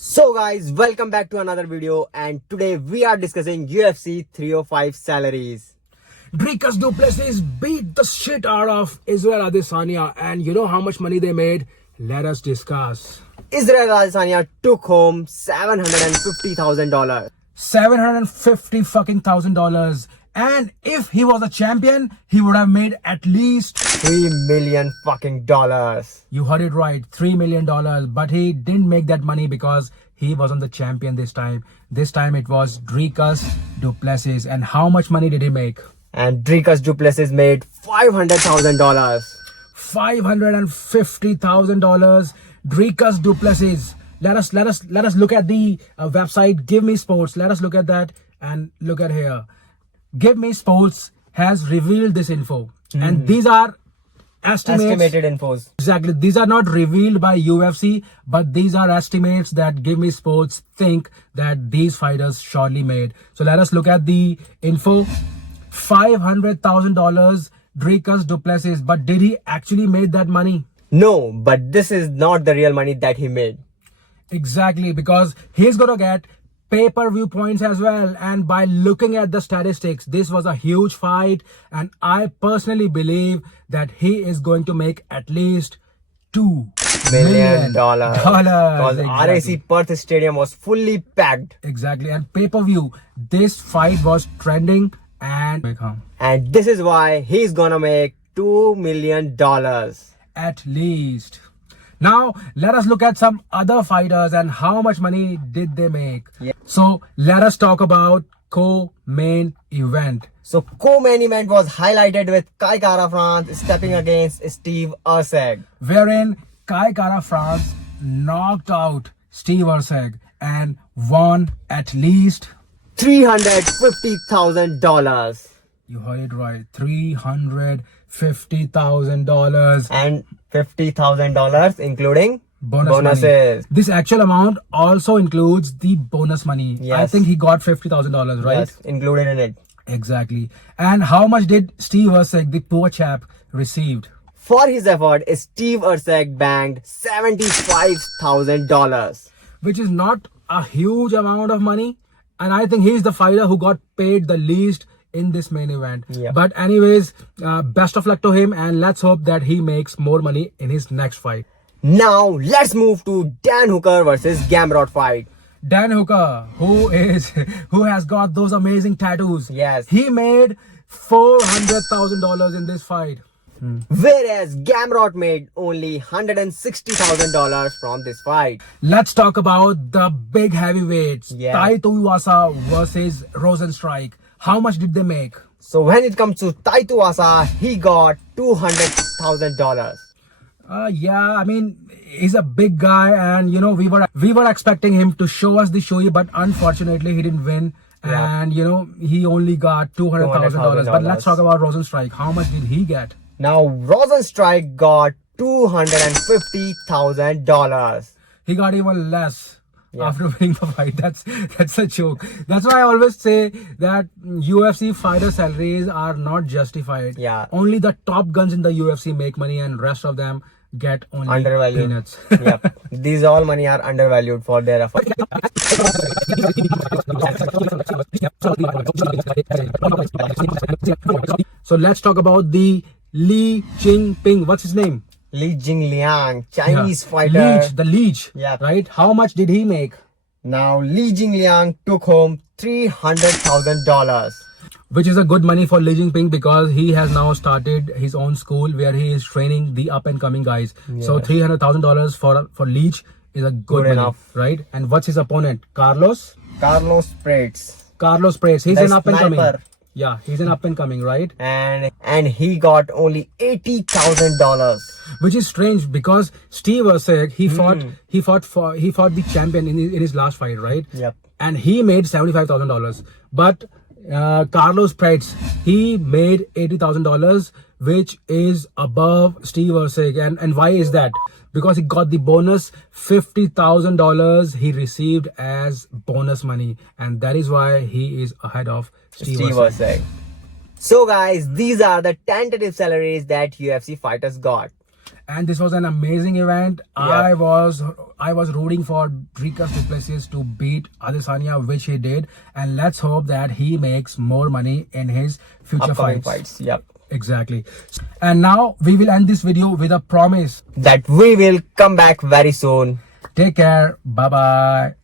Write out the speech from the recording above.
So guys, welcome back to another video, and today we are discussing UFC 305 salaries. Dricus du Plessis beat the shit out of Israel Adesanya, and you know how much money they made? Let us discuss. Israel Adesanya took home $750,000. $750,000, and if he was a champion, he would have made at least $3 million fucking dollars. You heard it right, $3 million. But he didn't make that money because he wasn't the champion this time. This time it was Dricus du Plessis. And how much money did he make? And Dricus du Plessis made $500,000. $550,000. Dricus du Plessis. Let us look at the website Give Me Sports. Let us look at that and look at here. Give Me Sports has revealed this info, and these are Estimated infos. Exactly. These are not revealed by UFC, but these are estimates that Give Me Sports think that these fighters surely made. So let us look at the info. $500,000 Dricus du Plessis. But did he actually make that money? No, but this is not the real money that he made. Exactly, because he's gonna get pay-per-view points as well. And by looking at the statistics, this was a huge fight, and I personally believe that he is going to make at least $2 million. Because Exactly. RAC Perth Stadium was fully packed. Exactly. And pay-per-view, this fight was trending, and And this is why he's gonna make $2 million. at least. Now let us look at some other fighters and how much money did they make. Yeah. So let us talk about co-main event. So co-main event was highlighted with Kai Kara France stepping against Steve Usyk. Wherein Kai Kara France knocked out Steve Usyk and won at least, $350,000. you heard it right, $350,000. And $50,000 including Bonuses. bonuses. This actual amount also includes the bonus money. I Yes. think he got $50,000, right? Yes, included in it. Exactly. And how much did Steve Usyk, the poor chap, received? For his effort, Steve Usyk banked $75,000. Which is not a huge amount of money. And I think he's the fighter who got paid the least in this main event. Yeah. But anyways, best of luck to him, and let's hope that he makes more money in his next fight. Now let's move to Dan Hooker versus Gamrot fight. Dan Hooker, who has got those amazing tattoos. Yes. He made $400,000 in this fight. Whereas Gamrot made only $160,000 from this fight. Let's talk about the big heavyweights. Yeah. Tai Tuivasa versus Rosenstrike. How much did they make? So when it comes to Tai Tuivasa, he got $200,000. Yeah, I mean, he's a big guy, and you know, we were expecting him to show us the show, but unfortunately he didn't win. Yeah. And you know, he only got $200,000. But let's talk about Rosenstrike. How much did he get? Now Rosenstrike got $250,000. He got even less. Yeah. After winning the fight. That's a joke. That's why I always say that UFC fighter salaries are not justified. Yeah. Only the top guns in the UFC make money, and rest of them get only Undervalued. peanuts. Yep. These all money are undervalued for their effort. So let's talk about the Li Jinping. What's his name? Li Jingliang, Chinese Yeah. fighter. The Leech. Yeah. Right? How much did he make? Now Li Jingliang took home $300,000. Which is a good money for Li Jinping, because he has now started his own school where he is training the up and coming guys. So $300,000 for Leech is a good money, enough. right? And what's his opponent? Carlos Prates. Prates. He's The an up and coming. sniper. Yeah, he's an up and coming, right? And he got only $80,000. Which is strange, because Steve Usyk, he fought the champion in his last fight, right? Yep. And he made $75,000. But Carlos Prates, he made $80,000, which is above Steve Usyk. And why is that? Because he got the bonus $50,000 he received as bonus money, and that is why he is ahead of Steve Usyk. So guys, these are the tentative salaries that UFC fighters got. and this was an amazing event. I was rooting for Dricus du Plessis to beat Adesanya, which he did, and let's hope that he makes more money in his future Upcoming fights. fights. Yep. Exactly. And now we will end this video with a promise That we will come back very soon. Take care. Bye bye.